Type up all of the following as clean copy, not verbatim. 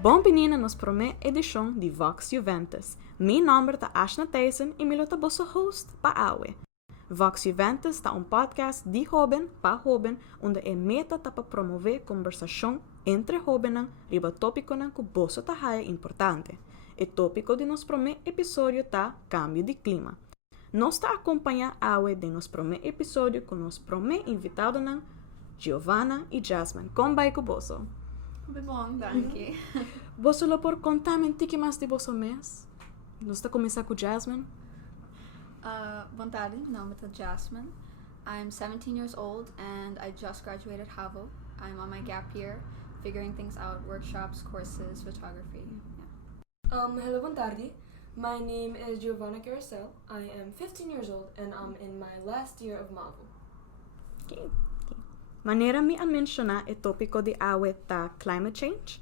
Bom menina nos prome edição de Vox Iuventus. Meu nome é Ashna Thijsen e eu sou vosso host para Awe. Vox Iuventus é podcast de jovem para jovem, onde a meta é para promover conversação entre jovens riba tópico que vosso é importante. O tópico de nos prome episódio é cambio de clima. Nós está acompanhando Awe de nos prome episódio com nos prome invitado Giovanna e Jasmin. Como vai com vosso? Muito bom, danke. Você lo por contar um pouco mais de vosso mês? Nós está começar com Jasmin. Boa tarde, meu nome é Jasmin. I'm 17 years old and I just graduated HAVO. I'm on my gap year, figuring things out, workshops, courses, photography. Yeah. Hello, boa tarde. My name is Giovanna. I am 15 years old and I'm in my last year of MAVO. Okay. Maneira me a mencionar o tópico de awe tá climate change.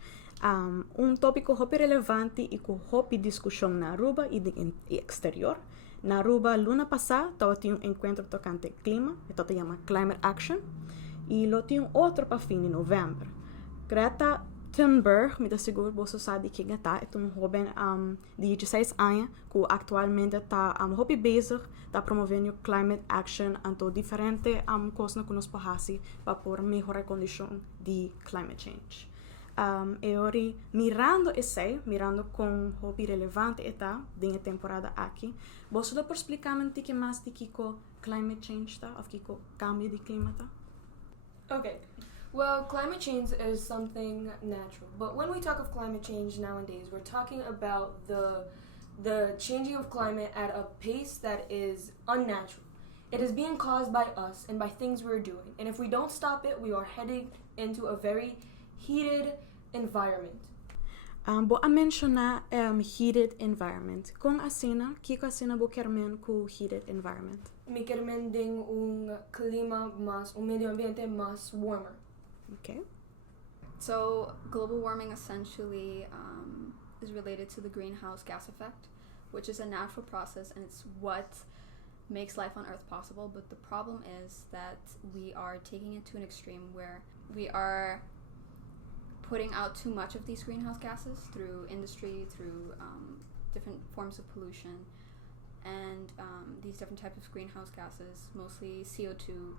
Tópico hopi relevante e com hopi discussão na Aruba e de exterior. Na Aruba, luna passada, tinha encontro tocante clima, que se chama Climate Action, e lo tinha outro para fim de novembro. Greta Thunberg, me dá seguro você sabe que é um jovem de 16 anos que atualmente está hopi bezig, está promovendo climate action anto diferente coisas que nos podemos para por melhorar a condição de climate change. E mirando com hopi relevante está de temporada aqui, você dá por explicar um pouco mais de que climate change está, ou que cambio de clima está? Okay. Well, climate change is something natural, but when we talk of climate change nowadays, we're talking about the changing of climate at a pace that is unnatural. It is being caused by us and by things we're doing, and if we don't stop it, we are heading into a very heated environment. Bo a mencionar heated environment. Kung asina, kiko asina bo kermen ku heated environment? Mi querem ding clima más, medio ambiente más warmer. Okay. So, global warming essentially is related to the greenhouse gas effect, which is a natural process and it's what makes life on Earth possible. But the problem is that we are taking it to an extreme where we are putting out too much of these greenhouse gases through industry, through different forms of pollution, and these different types of greenhouse gases, mostly CO2,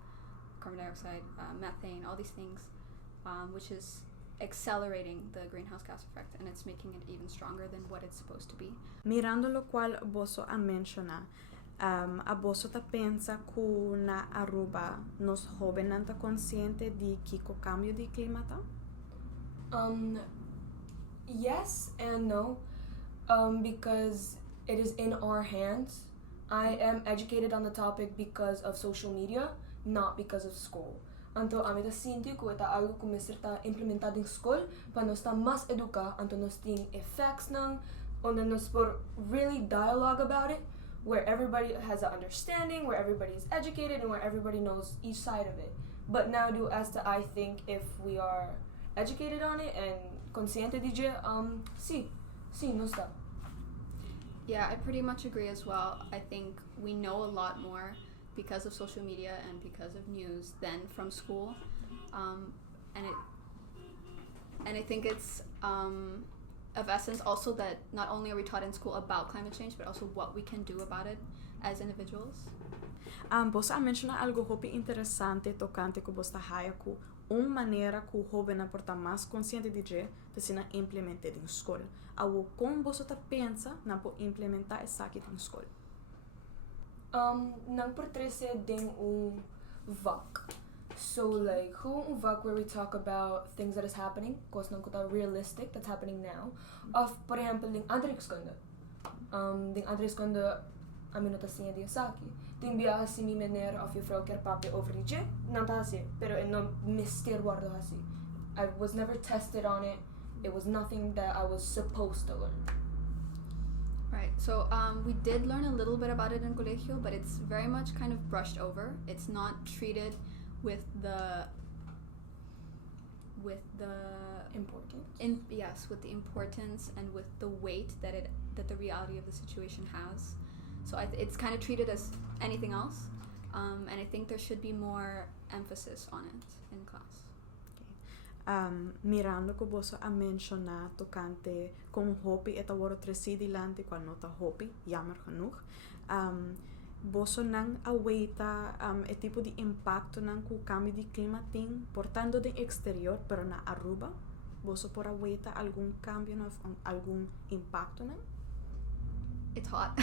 carbon dioxide, methane, all these things, which is accelerating the greenhouse gas effect, and it's making it even stronger than what it's supposed to be. Mirando lo cual boso a mencionar, a boso ta pensa ku na Aruba nos joven nanta consciente di kiko cambio di climata? Yes and no, because it is in our hands. I am educated on the topic because of social media, not because of school. Anto amita sinti ko ita algo começar ta implementado em school para nós ta mas educar anto nós ting effects nang onde nós por really dialogue about it, where everybody has an understanding, where everybody is educated, and where everybody knows each side of it. But now do as to I think if we are educated on it and consciente DJ, sí, no está. Yeah, I pretty much agree as well. I think we know a lot more because of social media and because of news than from school, and I think it's of essence also that not only are we taught in school about climate change, but also what we can do about it as individuals. Você a mencionar algo hopi interessante tocante que você haya ku maneira que o jovem por estar mais consciente de que se na implementar em escola. Algo como você ta pensa na por implementar essa aqui em escola. Nang por trece ding VAC. So like VAC where we talk about things that is happening, cause nang kuta realistic that's happening now. Of por ejemplo ding Andrexkonda. Ding Andrexkonda amino ta sinha di saki. Ding biya si mi mener of your frau ker papi over di je, nanta hasi, pero no mister guardo hasi. I was never tested on it. It was nothing that I was supposed to learn. Right, so we did learn a little bit about it in colegio, but it's very much kind of brushed over. It's not treated with the importance. Yes, with the importance and with the weight that the reality of the situation has. So it's kind of treated as anything else, and I think there should be more emphasis on it in class. mirando ko boso a mencionar tocante kung hopi eta woro tresidilanti kwal nota hopi, jammer genoeg. Boso nang awaita e tipo di impacto nang ku cambio di clima ting portando de exterior pero na Aruba. Boso por awaita algún cambio na algún impacto nang? It's hot.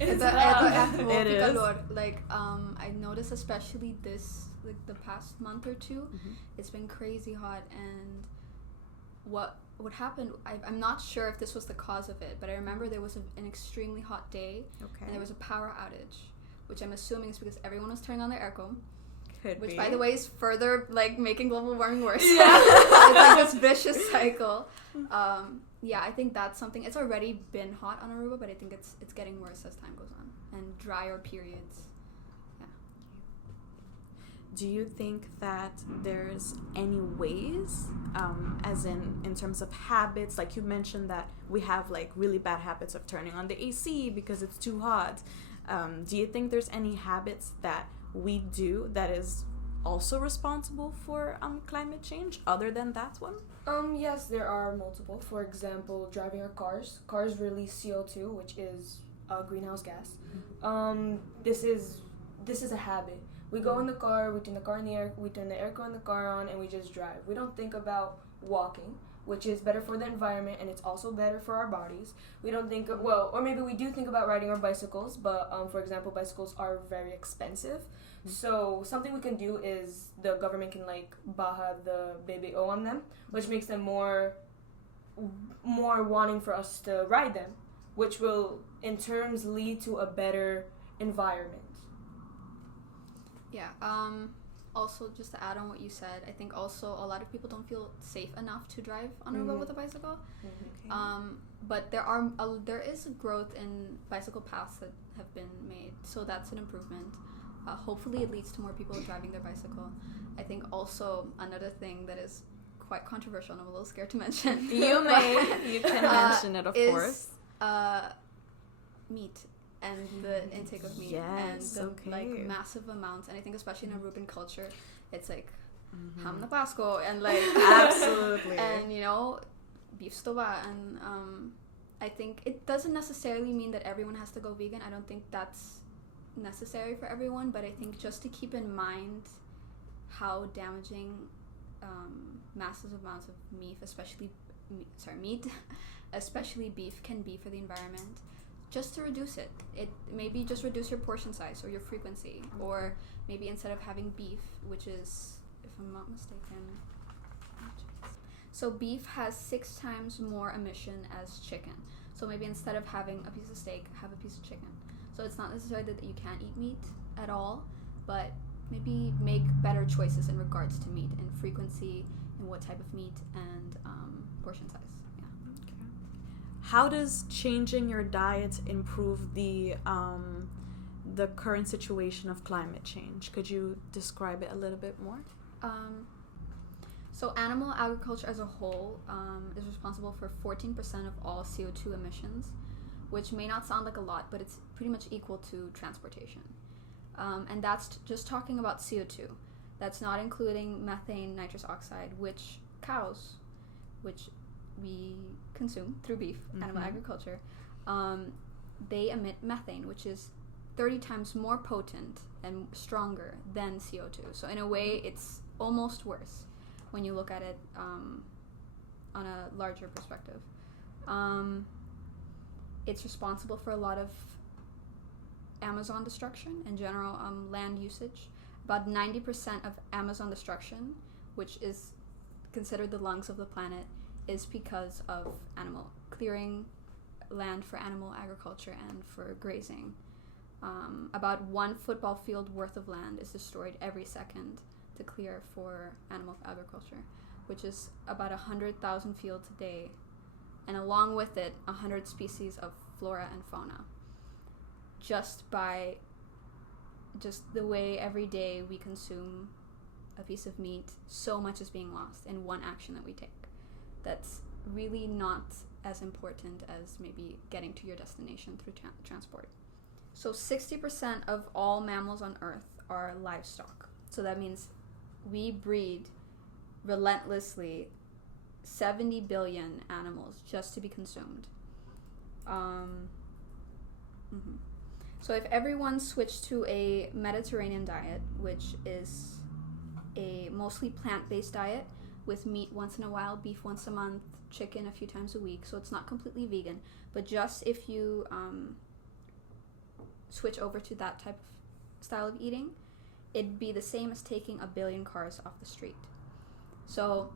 It's hot. It is. Calor. Like I noticed especially the past month or two, it's been crazy hot, and what happened, I'm not sure if this was the cause of it, but I remember there was an extremely hot day, Okay. and there was a power outage, which I'm assuming is because everyone was turning on their aircon, Could which be. by the way is further like making global warming worse. Yeah. It's like this vicious cycle. Yeah, I think that's something. It's already been hot on Aruba, but I think it's getting worse as time goes on, and drier periods. Do you think that there's any ways, as in terms of habits, like you mentioned that we have like really bad habits of turning on the AC because it's too hot. Do you think there's any habits that we do that is also responsible for climate change other than that one? Yes, there are multiple. For example, driving our cars. Cars release CO2, which is a greenhouse gas. This is a habit. We go in the car, we turn the car in the air, we turn the aircon in the car on, and we just drive. We don't think about walking, which is better for the environment, and it's also better for our bodies. We don't think or maybe we do think about riding our bicycles, but for example, bicycles are very expensive. So something we can do is the government can like baja the BBO on them, which makes them more wanting for us to ride them, which will in terms lead to a better environment. Yeah. Also, just to add on what you said, I think also a lot of people don't feel safe enough to drive on a road with a bicycle. Okay. But there is a growth in bicycle paths that have been made, so that's an improvement. Hopefully, it leads to more people driving their bicycle. I think also another thing that is quite controversial, and I'm a little scared to mention. You can mention it, of course. Meat. And the intake of meat, Yes, and the okay. like massive amounts, and I think especially in Aruban culture, it's like ham na Pasko and like Absolutely. and beef stoba, and I think it doesn't necessarily mean that everyone has to go vegan. I don't think that's necessary for everyone, but I think just to keep in mind how damaging massive amounts of meat, especially beef, can be for the environment. Just to reduce it. Maybe just reduce your portion size or your frequency, or maybe instead of having beef, which is, if I'm not mistaken, so beef has 6 times more emission as chicken. So maybe instead of having a piece of steak, have a piece of chicken. So it's not necessarily that you can't eat meat at all, but maybe make better choices in regards to meat and frequency and what type of meat and portion size. How does changing your diet improve the current situation of climate change? Could you describe it a little bit more? So animal agriculture as a whole is responsible for 14% of all CO2 emissions, which may not sound like a lot, but it's pretty much equal to transportation. And that's just talking about CO2. That's not including methane, nitrous oxide, which cows, which we consume through beef, animal agriculture, they emit methane, which is 30 times more potent and stronger than CO2. So in a way, it's almost worse when you look at it on a larger perspective. It's responsible for a lot of Amazon destruction, in general, land usage. About 90% of Amazon destruction, which is considered the lungs of the planet, is because of clearing land for animal agriculture and for grazing. About 1 football field worth of land is destroyed every second to clear for animal agriculture, which is about 100,000 fields a day, and along with it 100 species of flora and fauna. Just the way every day we consume a piece of meat, so much is being lost in one action that we take. That's really not as important as maybe getting to your destination through transport. So 60% of all mammals on Earth are livestock. So that means we breed relentlessly 70 billion animals just to be consumed. So if everyone switched to a Mediterranean diet, which is a mostly plant-based diet with meat once in a while, beef once a month, chicken a few times a week, so it's not completely vegan, but just if you switch over to that type of style of eating, it'd be the same as taking 1 billion cars off the street. So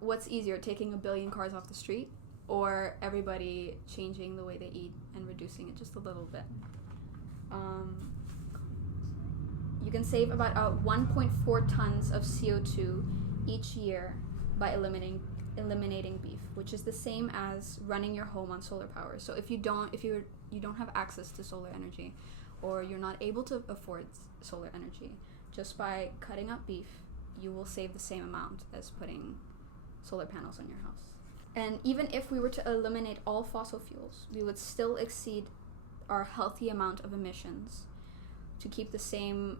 what's easier, taking 1 billion cars off the street or everybody changing the way they eat and reducing it just a little bit? You can save about 1.4 tons of CO2 each year by eliminating beef, which is the same as running your home on solar power. So if you don't have access to solar energy, or you're not able to afford solar energy, just by cutting out beef, you will save the same amount as putting solar panels on your house. And even if we were to eliminate all fossil fuels, we would still exceed our healthy amount of emissions to keep the same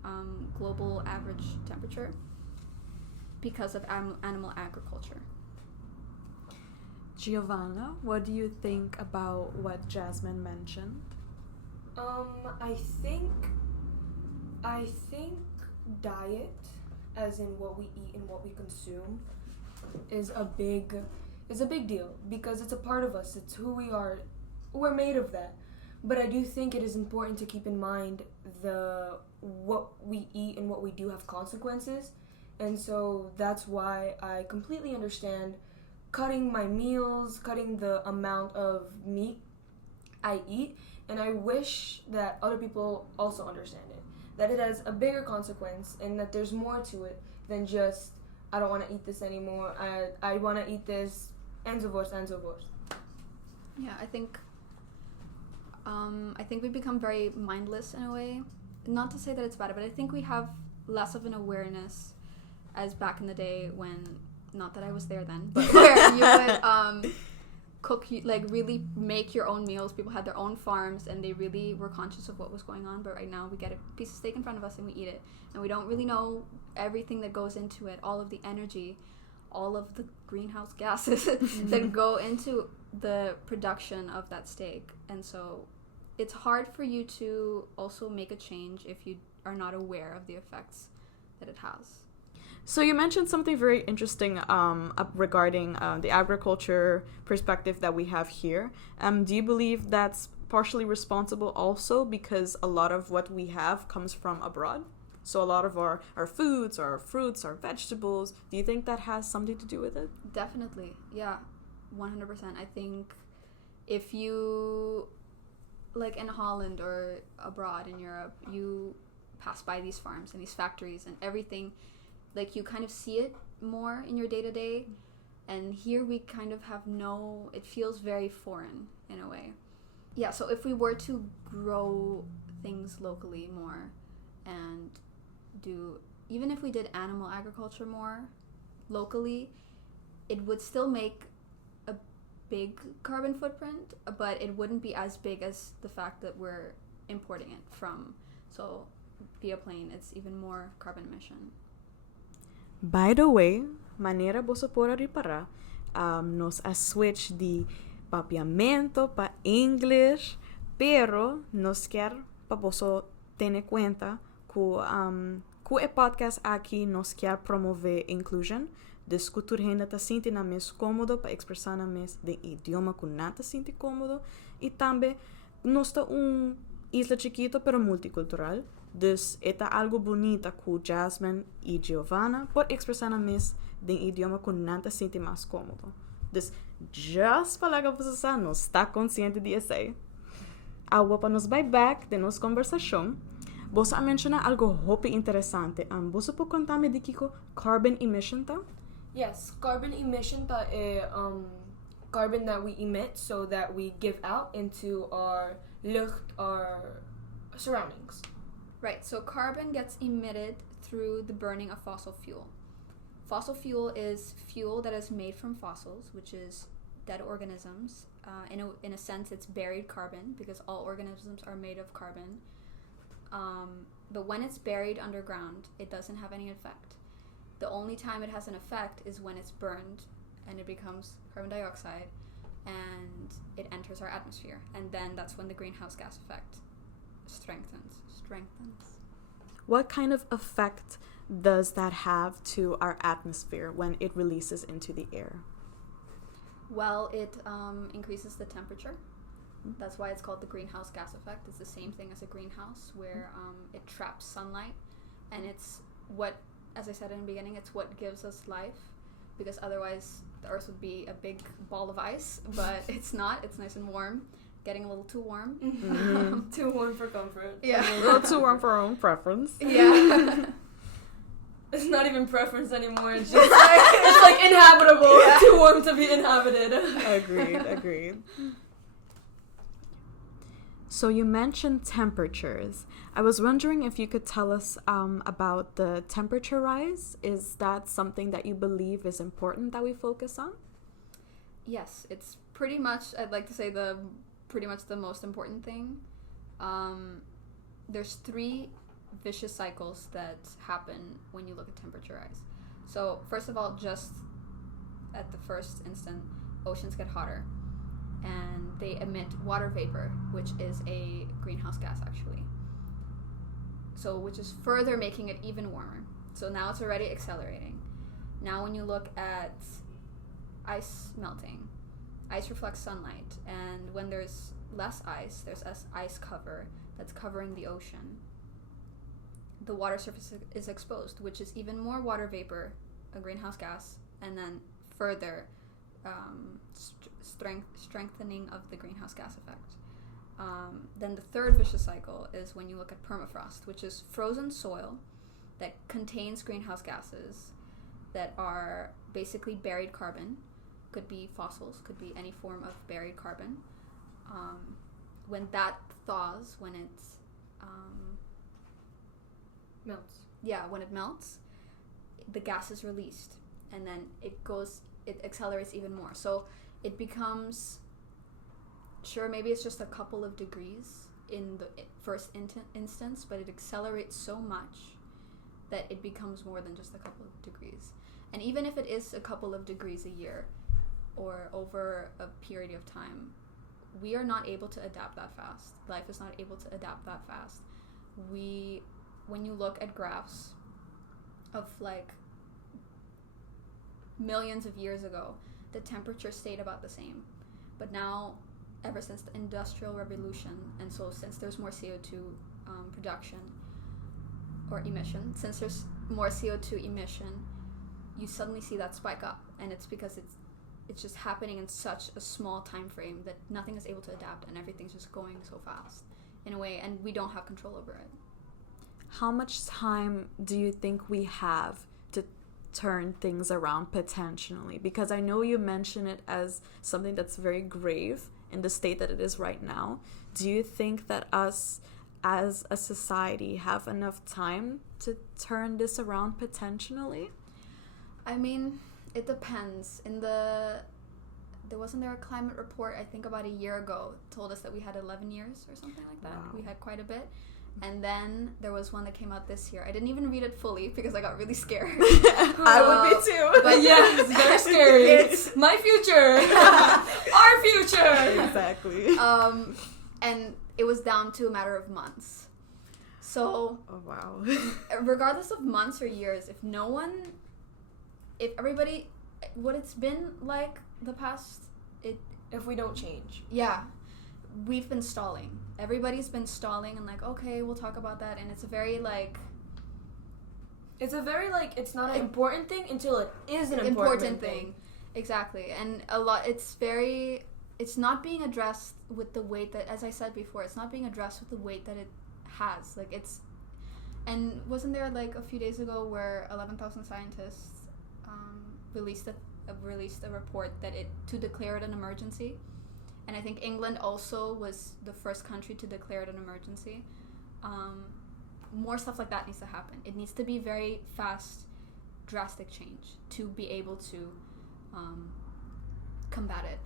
global average temperature because of animal agriculture. Giovanna, what do you think about what Jasmin mentioned? I think diet, as in what we eat and what we consume, is a big deal because it's a part of us. It's who we are. We're made of that. But I do think it is important to keep in mind what we eat and what we do have consequences. And so that's why I completely understand cutting my meals, cutting the amount of meat I eat, and I wish that other people also understand it. That it has a bigger consequence and that there's more to it than just, I don't want to eat this anymore, I want to eat this, and so forth, and so forth. Yeah, I think we become very mindless in a way. Not to say that it's bad, but I think we have less of an awareness as back in the day when, not that I was there then, but where you would cook, like really make your own meals. People had their own farms and they really were conscious of what was going on. But right now we get a piece of steak in front of us and we eat it, and we don't really know everything that goes into it, all of the energy, all of the greenhouse gases that go into the production of that steak. And so it's hard for you to also make a change if you are not aware of the effects that it has. So you mentioned something very interesting regarding the agriculture perspective that we have here. Do you believe that's partially responsible also because a lot of what we have comes from abroad? So a lot of our foods, our fruits, our vegetables, do you think that has something to do with it? Definitely. Yeah, 100%. I think if you, like in Holland or abroad in Europe, you pass by these farms and these factories and everything, like you kind of see it more in your day-to-day, and here we kind of have it feels very foreign in a way. Yeah, so if we were to grow things locally more and even if we did animal agriculture more locally, it would still make a big carbon footprint, but it wouldn't be as big as the fact that we're importing it from. So via plane, it's even more carbon emission. By the way, manera você pode reparar, nos a switch de papiamento para English, pero nos quer para você ter cuenta que o podcast aqui nos quer promover inclusion, discutir ainda tá sentindo mais cômodo para expressar mais de idioma que não tá sentindo cômodo, e também nós tá isla chiquito pero multicultural. Dus é algo bonito com Jasmin e Giovanna por expressar mais de idioma que não te sente mais cômodo. Dus, just para que você não está consciente disso. Agora, para nos back de nossa conversação, você mencionar algo muito interessante. Você pode contar-me de que carbon emission tá? Yes, carbon emission is carbon that we emit, so that we give out into our lucht, our surroundings. Right, so carbon gets emitted through the burning of fossil fuel. Fossil fuel is fuel that is made from fossils, which is dead organisms. In a sense, it's buried carbon because all organisms are made of carbon. But when it's buried underground, it doesn't have any effect. The only time it has an effect is when it's burned and it becomes carbon dioxide and it enters our atmosphere. And then that's when the greenhouse gas effect strengthens. What kind of effect does that have to our atmosphere when it releases into the air? Well, it increases the temperature. That's why it's called the greenhouse gas effect. It's the same thing as a greenhouse, where it traps sunlight, and it's what, as I said in the beginning, it's what gives us life, because otherwise the Earth would be a big ball of ice, but it's not. It's nice and warm. Getting a little too warm. Mm-hmm. Too warm for comfort. Yeah. A little too warm for our own preference. Yeah. It's not even preference anymore. It's just it's like inhabitable. Yeah. Too warm to be inhabited. Agreed. So you mentioned temperatures. I was wondering if you could tell us about the temperature rise. Is that something that you believe is important that we focus on? Yes, it's pretty much, I'd like to say, pretty much the most important thing. There's 3 vicious cycles that happen when you look at temperature rise. So first of all, just at the first instant, oceans get hotter and they emit water vapor, which is a greenhouse gas actually. So which is further making it even warmer. So now it's already accelerating. Now when you look at ice melting, ice reflects sunlight, and when there's less ice, there's ice cover that's covering the ocean. The water surface is exposed, which is even more water vapor, a greenhouse gas, and then further strengthening of the greenhouse gas effect. Then the third vicious cycle is when you look at permafrost, which is frozen soil that contains greenhouse gases that are basically buried carbon. Could be fossils, could be any form of buried carbon. When that thaws, when it Melts. Yeah, when it melts, the gas is released, and then it accelerates even more. So it becomes, sure, maybe it's just a couple of degrees in the first instance, but it accelerates so much that it becomes more than just a couple of degrees. And even if it is a couple of degrees a year or over a period of time, we are not able to adapt that fast. Life is not able to adapt that fast. When you look at graphs of like millions of years ago, the temperature stayed about the same. But now, ever since the Industrial Revolution, and so since there's more CO2 production or emission, since there's more CO2 emission, you suddenly see that spike up, and it's because it's just happening in such a small time frame that nothing is able to adapt, and everything's just going so fast in a way, and we don't have control over it. How much time do you think we have to turn things around potentially? Because I know you mention it as something that's very grave in the state that it is right now. Do you think that us as a society have enough time to turn this around potentially? I mean, it depends. Wasn't there a climate report, I think about a year ago, told us that we had 11 years or something like that. Wow. We had quite a bit. And then there was one that came out this year. I didn't even read it fully because I got really scared. I would be too. But yeah, it's very scary. It's my future. Our future. Exactly. And it was down to a matter of months. So, oh wow. Regardless of months or years, if everybody, what it's been like the past, if we don't change. Yeah. We've been stalling. Everybody's been stalling and like, okay, we'll talk about that. And it's a very like... it's not an important thing until it is an important thing. Exactly. And it's not being addressed with the weight that, as I said before, it's not being addressed with the weight that it has. Like and wasn't there like a few days ago where 11,000 scientists released a report to declare it an emergency? And I think England also was the first country to declare it an emergency. More stuff like that needs to happen. It needs to be very fast, drastic change to be able to combat it.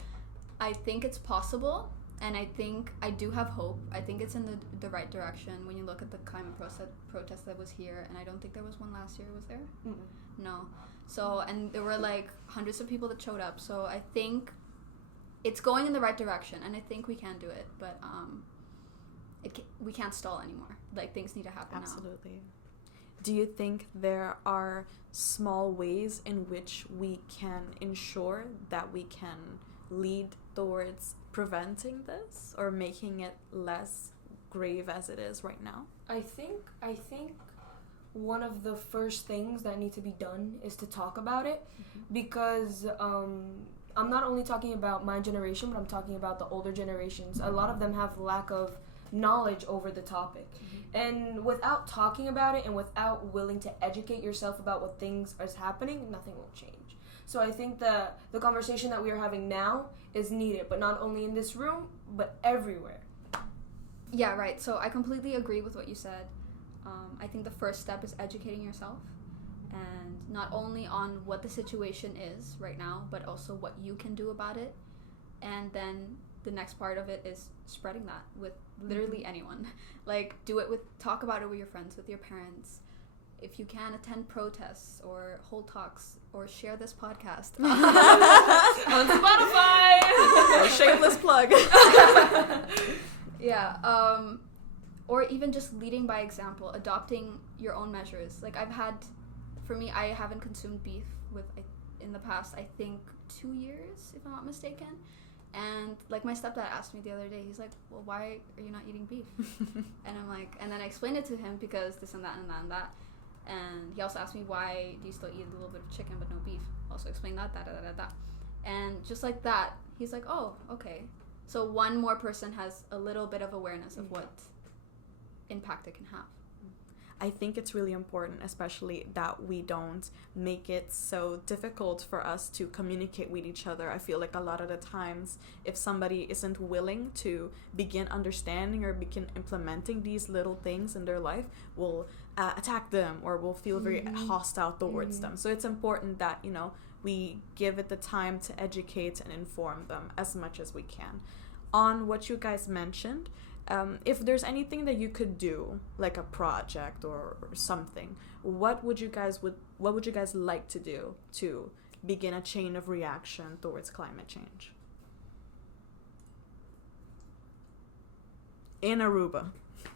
I think it's possible. And I think I do have hope. I think it's in the right direction when you look at the climate protest that was here. And I don't think there was one last year. Was there? Mm-mm. No. So, and there were like hundreds of people that showed up. So I think it's going in the right direction. And I think we can do it. But we can't stall anymore. Like, things need to happen now. Absolutely. Do you think there are small ways in which we can ensure that we can lead towards preventing this or making it less grave as it is right now? I think one of the first things that need to be done is to talk about it, because I'm not only talking about my generation, but I'm talking about the older generations. A lot of them have lack of knowledge over the topic. And without talking about it and without willing to educate yourself about what things is happening, nothing will change. So I think that the conversation that we are having now is needed, but not only in this room, but everywhere. Yeah, right. So I completely agree with what you said. I think the first step is educating yourself, and not only on what the situation is right now, but also what you can do about it. And then the next part of it is spreading that with literally anyone. Like, talk about it with your friends, with your parents. If you can, attend protests or hold talks or share this podcast on Spotify. Shameless plug. Yeah. Or even just leading by example, adopting your own measures. Like, I haven't consumed beef in the past, I think 2 years, if I'm not mistaken. And like, my stepdad asked me the other day, he's like, well, why are you not eating beef? And I'm like, and then I explained it to him because this and that and that and that. And he also asked me, why do you still eat a little bit of chicken but no beef? Also explained that. And just like that, he's like, oh, okay. So one more person has a little bit of awareness of what impact it can have. I think it's really important, especially that we don't make it so difficult for us to communicate with each other. I feel like a lot of the times, if somebody isn't willing to begin understanding or begin implementing these little things in their life, we'll attack them or we'll feel very hostile towards them. So it's important that, we give it the time to educate and inform them as much as we can. On what you guys mentioned, if there's anything that you could do, like a project or something, what would you guys like to do to begin a chain of reaction towards climate change? In Aruba.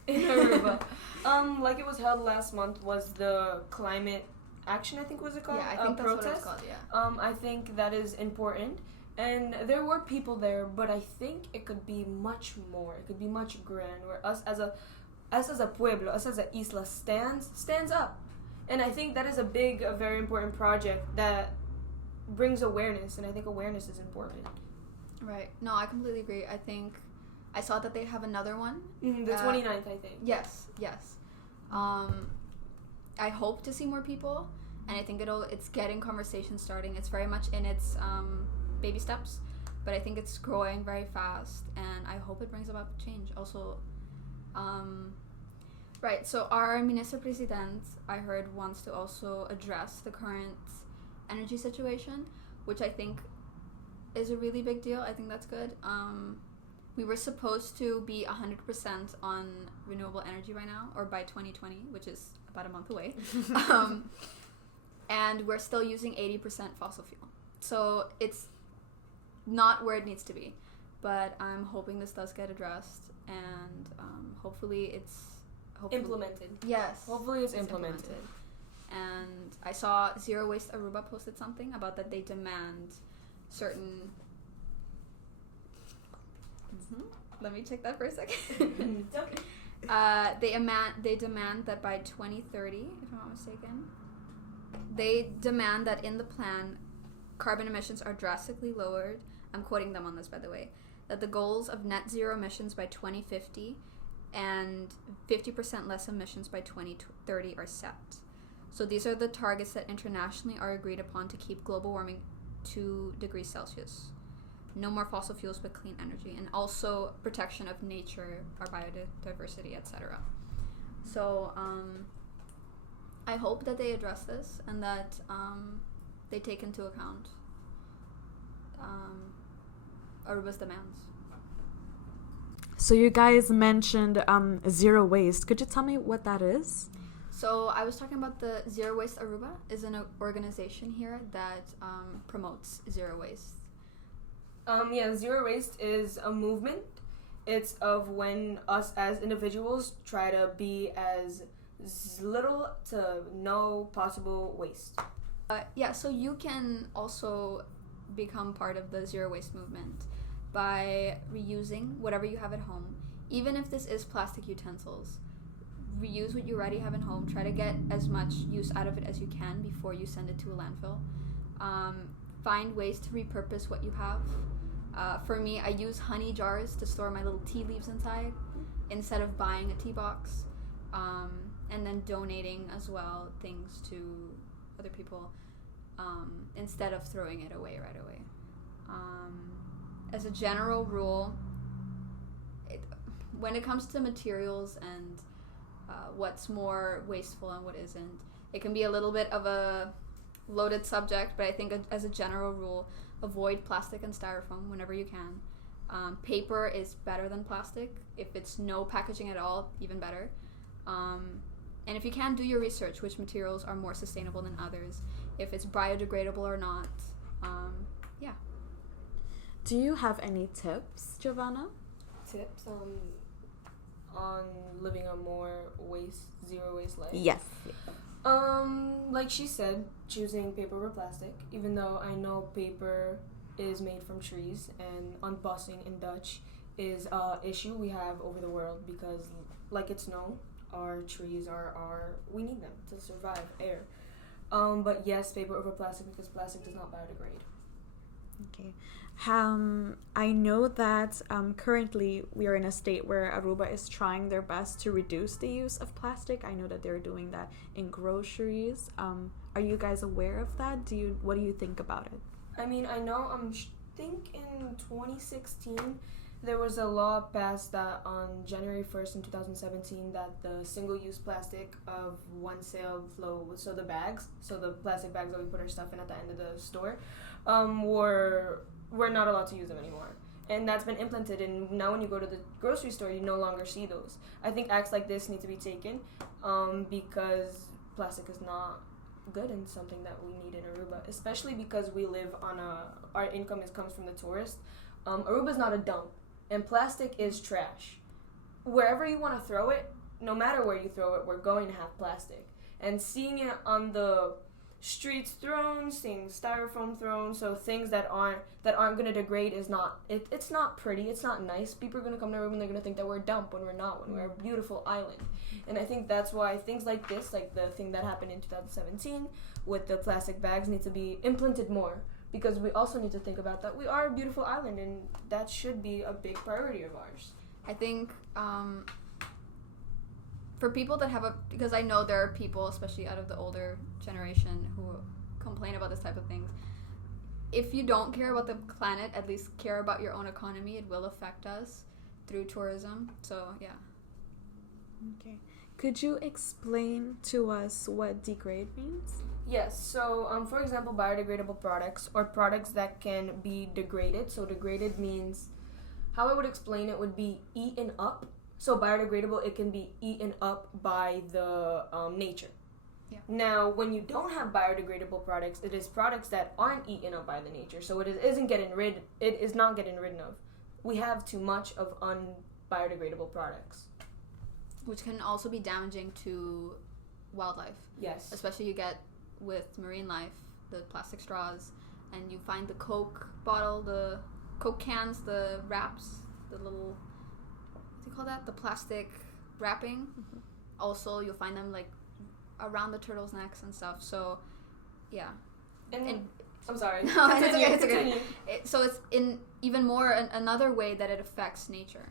Like it was held last month was the climate action, I think was it called? Yeah, I think that's protest. what it's called, yeah. I think that is important. And there were people there, but I think it could be much more. It could be much grander. Where us as a pueblo, us as a isla stands up. And I think that is a very important project that brings awareness. And I think awareness is important. Right. No, I completely agree. I think I saw that they have another one. The 29th, I think. Yes. I hope to see more people, and I think it's getting conversations starting. It's very much in its baby steps, but I think it's growing very fast, and I hope it brings about change. Also, right, so our Minister President, I heard, wants to also address the current energy situation, which I think is a really big deal. I think that's good. We were supposed to be 100% on renewable energy right now, or by 2020, which is about a month away. And we're still using 80% fossil fuel. So it's not where it needs to be, but I'm hoping this does get addressed, and hopefully it's implemented. Yes, hopefully it's implemented. And I saw Zero Waste Aruba posted something about that they demand certain. Let me check that for a second. Okay. They demand that by 2030, if I'm not mistaken, they demand that in the plan, carbon emissions are drastically lowered. I'm quoting them on this, by the way. That the goals of net zero emissions by 2050 and 50% less emissions by 2030 are set. So these are the targets that internationally are agreed upon to keep global warming 2 degrees Celsius. No more fossil fuels but clean energy, and also protection of nature, our biodiversity, etc. So I hope that they address this and that they take into account Aruba's demands. So you guys mentioned zero waste. Could you tell me what that is? So I was talking about the Zero Waste Aruba is an organization here that promotes zero waste. Zero waste is a movement. It's of when us as individuals try to be as little to no possible waste. So you can also become part of the zero waste movement by reusing whatever you have at home, even if this is plastic utensils. Reuse what you already have at home. Try to get as much use out of it as you can before you send it to a landfill. Find ways to repurpose what you have. For me, I use honey jars to store my little tea leaves inside instead of buying a tea box. And then donating as well things to other people instead of throwing it away right away. As a general rule, when it comes to materials and what's more wasteful and what isn't, it can be a little bit of a loaded subject, but I think as a general rule, avoid plastic and styrofoam whenever you can. Paper is better than plastic. If it's no packaging at all, even better. And if you can, do your research, which materials are more sustainable than others, if it's biodegradable or not. Do you have any tips, Giovanna? Tips on living a more zero waste life? Yes. Like she said, choosing paper over plastic, even though I know paper is made from trees and unbossing in Dutch is a issue we have over the world because, like it's known, our trees we need them to survive air. But yes, paper over plastic because plastic does not biodegrade. Okay. I know that currently we are in a state where Aruba is trying their best to reduce the use of plastic. I know that they're doing that in groceries. Are you guys aware of that? What do you think about it? I mean, I know. Think in 2016 there was a law passed that on January 1st in 2017 that the single-use plastic of one sale flow, so the plastic bags that we put our stuff in at the end of the store, we're not allowed to use them anymore. And that's been implemented, and now when you go to the grocery store, you no longer see those. I think acts like this need to be taken because plastic is not good and something that we need in Aruba, especially because we live on our income comes from the tourist. Aruba's not a dump, and plastic is trash. Wherever you want to throw it, no matter where you throw it, we're going to have plastic. And seeing it on the streets thrown, seeing styrofoam thrown, so things that aren't going to degrade it's not pretty, it's not nice. People are going to come to Aruba and they're going to think that we're a dump when we're not, when we're a beautiful island. And I think that's why things like this, like the thing that happened in 2017 with the plastic bags, need to be implemented more, because we also need to think about that we are a beautiful island and that should be a big priority of ours. I think for people that because I know there are people, especially out of the older generation, who complain about this type of things. If you don't care about the planet, at least care about your own economy. It will affect us through tourism. So, yeah. Okay. Could you explain to us what degrade means? Yes, so for example, biodegradable products or products that can be degraded. So degraded means, how I would explain it would be eaten up. So biodegradable, it can be eaten up by the nature. Yeah. Now, when you don't have biodegradable products, it is products that aren't eaten up by the nature. So it is not getting rid of. We have too much of unbiodegradable products, which can also be damaging to wildlife. Yes. Especially you get with marine life, the plastic straws, and you find the Coke bottle, the Coke cans, the wraps, the little, what do you call that? The plastic wrapping. Mm-hmm. Also, you'll find them like around the turtles' necks and stuff. So, yeah. And I'm sorry. No, it's okay. So it's in even more another way that it affects nature.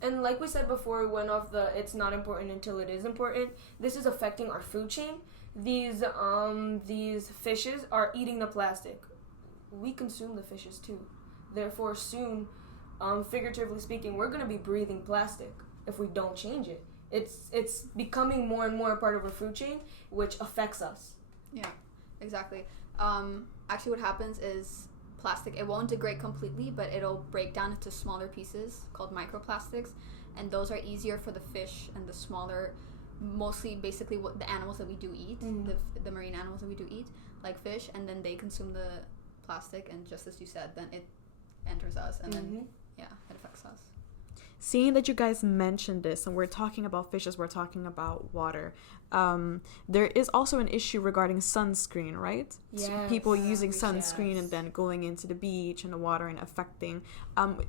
And like we said before, we went off it's not important until it is important. This is affecting our food chain. These fishes are eating the plastic. We consume the fishes too. Therefore, soon, figuratively speaking, we're going to be breathing plastic if we don't change it. It's becoming more and more a part of our food chain, which affects us. Yeah, exactly. Actually, what happens is plastic, it won't degrade completely, but it'll break down into smaller pieces called microplastics, and those are easier for the fish and the smaller, mostly basically what the animals that we do eat, the marine animals that we do eat, like fish, and then they consume the plastic, and just as you said, then it enters us, and then it affects us. Seeing that you guys mentioned this, and we're talking about fishes, we're talking about water, there is also an issue regarding sunscreen, right? Yes. People using sunscreen and then going into the beach and the water and affecting.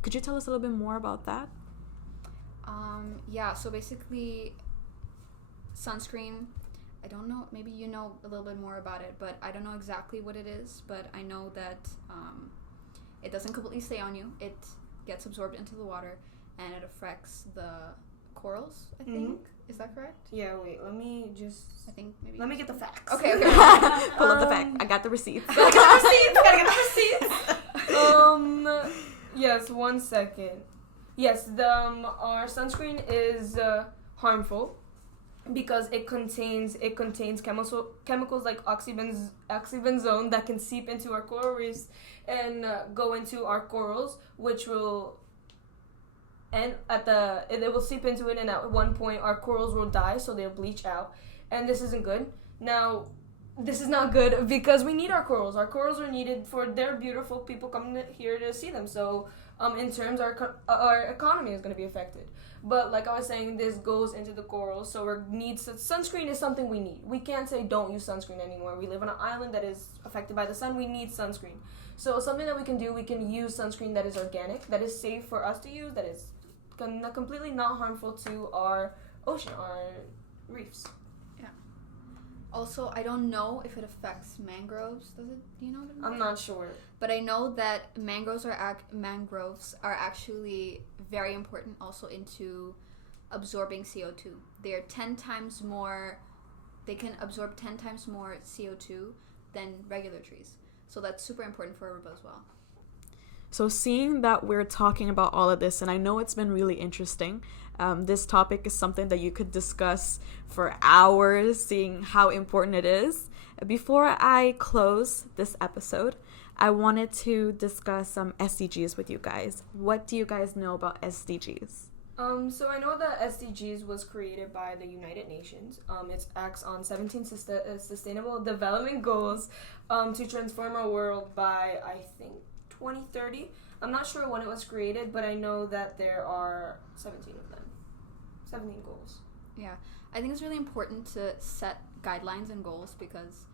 Could you tell us a little bit more about that? So basically, sunscreen, I don't know, maybe you know a little bit more about it, but I don't know exactly what it is, but I know that it doesn't completely stay on you. It gets absorbed into the water, and it affects the corals, I think. Is that correct? Yeah, wait, let me get the facts. Okay. Pull up the fact. I got the receipts. Gotta get the receipts. Yes, 1 second. Yes, our sunscreen is harmful because it contains chemicals like oxybenzone that can seep into our coral reefs and go into our corals, which will it will seep into it, and at one point our corals will die, so they'll bleach out, and this isn't good. Now, this is not good because we need our corals. Our corals are needed for they're beautiful. People come here to see them. So, in terms our economy is going to be affected. But like I was saying, this goes into the corals, so sunscreen is something we need. We can't say don't use sunscreen anymore. We live on an island that is affected by the sun. We need sunscreen. So something that we can do, we can use sunscreen that is organic, that is safe for us to use, that is completely not harmful to our ocean, our reefs. Yeah. Also, I don't know if it affects mangroves. Does it? Do you know? I'm not sure. But I know that mangroves are actually very important also into absorbing CO2. They are 10 times more. They can absorb 10 times more CO2 than regular trees. So that's super important for Aruba as well. So seeing that we're talking about all of this, and I know it's been really interesting, this topic is something that you could discuss for hours, seeing how important it is. Before I close this episode, I wanted to discuss some SDGs with you guys. What do you guys know about SDGs? So I know that SDGs was created by the United Nations. It acts on 17 sustainable development goals to transform our world by, I think, 2030. I'm not sure when it was created, but I know that there are 17 of them. 17 goals. Yeah. I think it's really important to set guidelines and goals because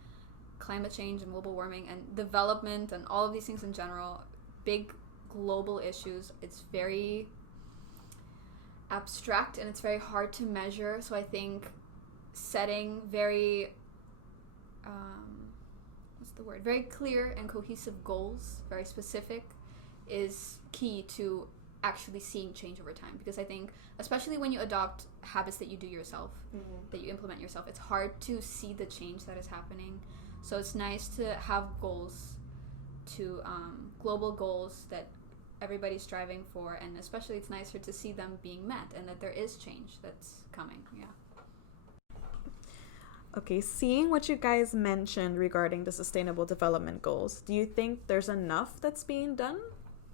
climate change and global warming and development and all of these things in general, big global issues, it's very abstract and it's very hard to measure. So I think setting very very clear and cohesive goals, very specific, is key to actually seeing change over time. Because I think, especially when you adopt habits that you do yourself, that you implement yourself, it's hard to see the change that is happening. So it's nice to have goals, global goals that everybody's striving for, and especially it's nicer to see them being met and that there is change that's coming. Yeah. Okay, seeing what you guys mentioned regarding the Sustainable Development Goals, do you think there's enough that's being done?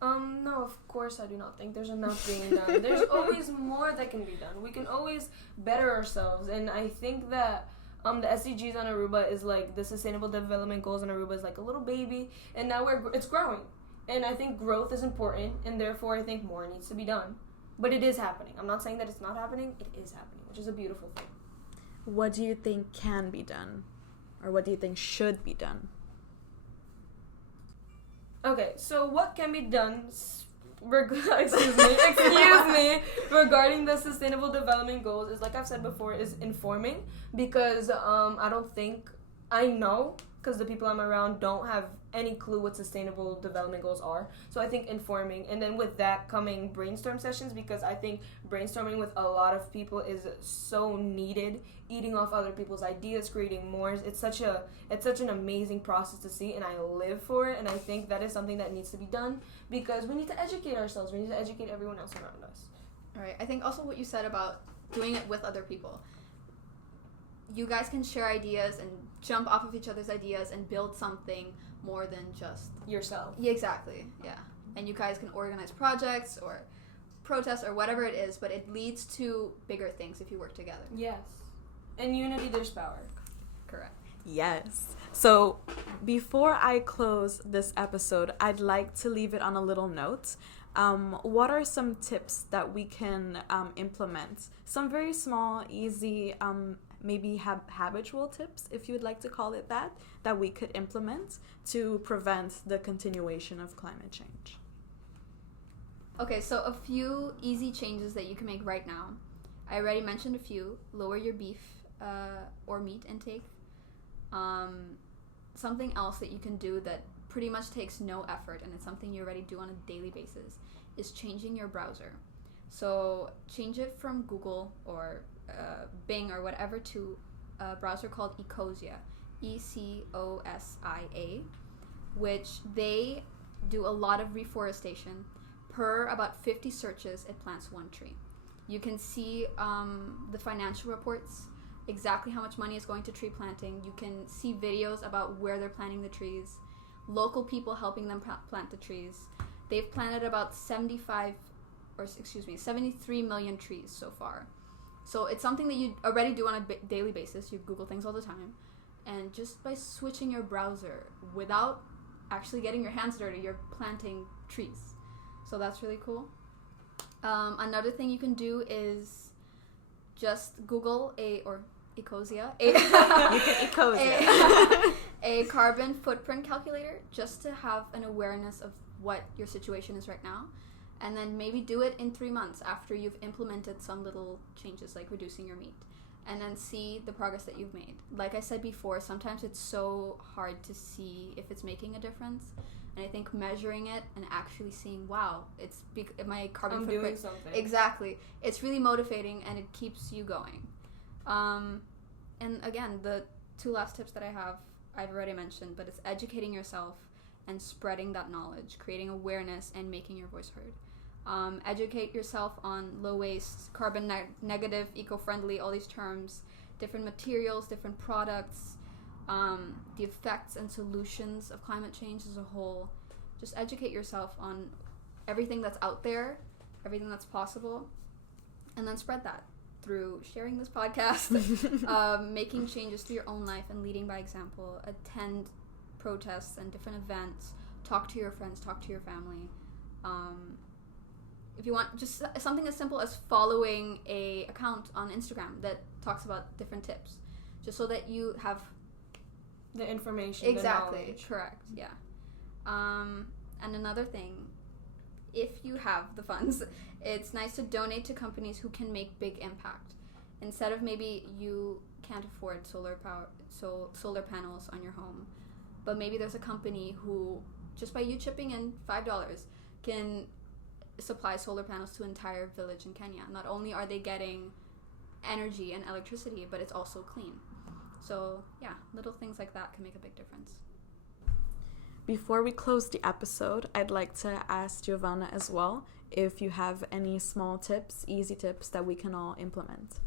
No, of course I do not think there's enough being done. There's always more that can be done. We can always better ourselves, and I think that the SDGs on Aruba is like the Sustainable Development Goals on Aruba is like a little baby, and now it's growing. And I think growth is important, and therefore I think more needs to be done. But it is happening. I'm not saying that it's not happening. It is happening, which is a beautiful thing. What do you think can be done? Or what do you think should be done? Okay, so what can be done, excuse me, regarding the Sustainable Development Goals is, like I've said before, is informing. Because I know, because the people I'm around don't have any clue what Sustainable Development Goals are. So I think informing, and then with that coming brainstorm sessions, because I think brainstorming with a lot of people is so needed, eating off other people's ideas, creating more. It's such an amazing process to see, and I live for it, and I think that is something that needs to be done because we need to educate ourselves. We need to educate everyone else around us. All right. I think also what you said about doing it with other people. you guys can share ideas and jump off of each other's ideas and build something more than just yourself. Yeah, exactly. Yeah. And you guys can organize projects or protests or whatever it is, but it leads to bigger things if you work together. Yes. In unity, there's power. Correct. Yes. So before I close this episode, I'd like to leave it on a little note. What are some tips that we can implement? Some very small, easy, maybe habitual tips, if you would like to call it that we could implement to prevent the continuation of climate change. Okay, so a few easy changes that you can make right now. I already mentioned a few. Lower your beef or meat intake. Something else that you can do that pretty much takes no effort, and it's something you already do on a daily basis, is changing your browser. So change it from Google or Bing or whatever to a browser called Ecosia, ECOSIA, which they do a lot of reforestation. Per about 50 searches, it plants one tree. You can see the financial reports, exactly how much money is going to tree planting. You can see videos about where they're planting the trees, local people helping them plant the trees. They've planted about 73 million trees so far. So it's something that you already do on a daily basis. You Google things all the time. And just by switching your browser without actually getting your hands dirty, you're planting trees. So that's really cool. Another thing you can do is just Google Ecosia, a carbon footprint calculator, just to have an awareness of what your situation is right now. And then maybe do it in 3 months after you've implemented some little changes like reducing your meat, and then see the progress that you've made. Like I said before, sometimes it's so hard to see if it's making a difference. And I think measuring it and actually seeing, wow, it's my carbon footprint. I'm doing something. Exactly. It's really motivating and it keeps you going. And again, the 2 last tips that I've already mentioned, but it's educating yourself and spreading that knowledge, creating awareness and making your voice heard. Educate yourself on low waste, carbon negative, eco-friendly, all these terms, different materials, different products, the effects and solutions of climate change as a whole. Just educate yourself on everything that's out there, everything that's possible, and then spread that through sharing this podcast, making changes to your own life and leading by example. Attend protests and different events, talk to your friends, talk to your family. If you want, just something as simple as following a account on Instagram that talks about different tips, just so that you have the information. Exactly. The knowledge. Correct. Yeah. And another thing, if you have the funds, it's nice to donate to companies who can make big impact. Instead of maybe you can't afford solar panels on your home, but maybe there's a company who, just by you chipping in $5, can supply solar panels to an entire village in Kenya. Not only are they getting energy and electricity, but it's also clean. So yeah, little things like that can make a big difference. Before we close the episode, I'd like to ask Giovanna as well if you have any small tips, easy tips that we can all implement.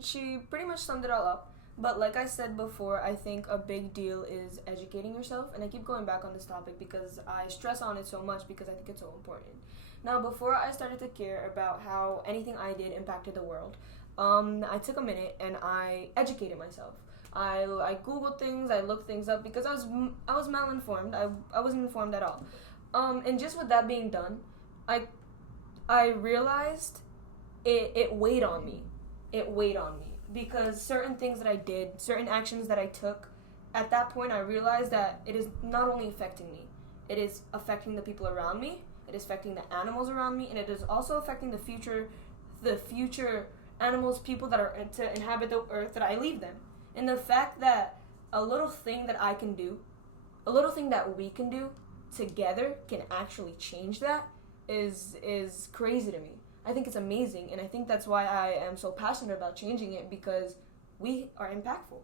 She pretty much summed it all up. But like I said before, I think a big deal is educating yourself. And I keep going back on this topic because I stress on it so much because I think it's so important. Now, before I started to care about how anything I did impacted the world, I took a minute and I educated myself. I Googled things, I looked things up because I was malinformed. I wasn't informed at all. And just with that being done, I realized it weighed on me. It weighed on me. Because certain things that I did, certain actions that I took, at that point I realized that it is not only affecting me, it is affecting the people around me, it is affecting the animals around me, and it is also affecting the future animals, people that are to inhabit the earth that I leave them. And the fact that a little thing that I can do, a little thing that we can do together can actually change that is crazy to me. I think it's amazing, and I think that's why I am so passionate about changing it, because we are impactful.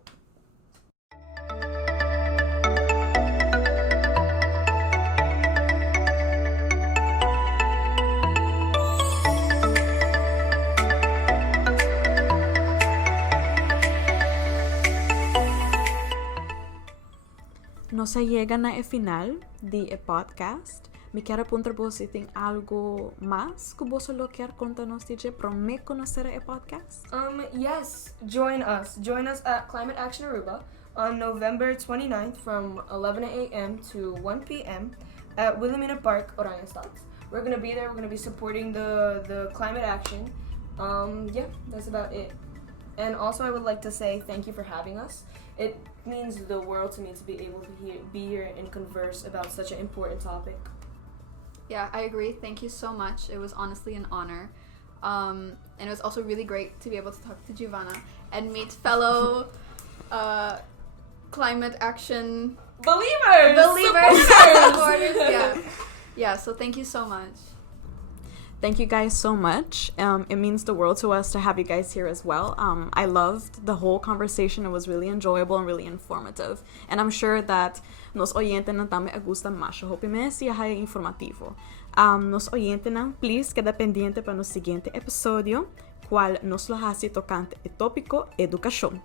nos llega na e final di e podcast. Me quero apuntar por se tem algo mais que você quer contar-nos, DJ, para me conhecer e podcast? Yes, join us. Join us at Climate Action Aruba on November 29th from 11 a.m. to 1 p.m. at Wilhelmina Park, Oranjestad. We're gonna be there. We're gonna be supporting the climate action. Yeah, that's about it. And also, I would like to say thank you for having us. It means the world to me to be able to be here and converse about such an important topic. Yeah, I agree. Thank you so much. It was honestly an honor. And it was also really great to be able to talk to Giovanna and meet fellow climate action Believers! supporters. Yeah, so thank you so much. Thank you guys so much. It means the world to us to have you guys here as well. I loved the whole conversation. It was really enjoyable and really informative. And I'm sure that nos oyentes não também gusta mais. Hope imenso é informativo. Nos oyentes não, please, queda pendiente para no siguiente episódio, qual nos lo hace tocante el tópico educación.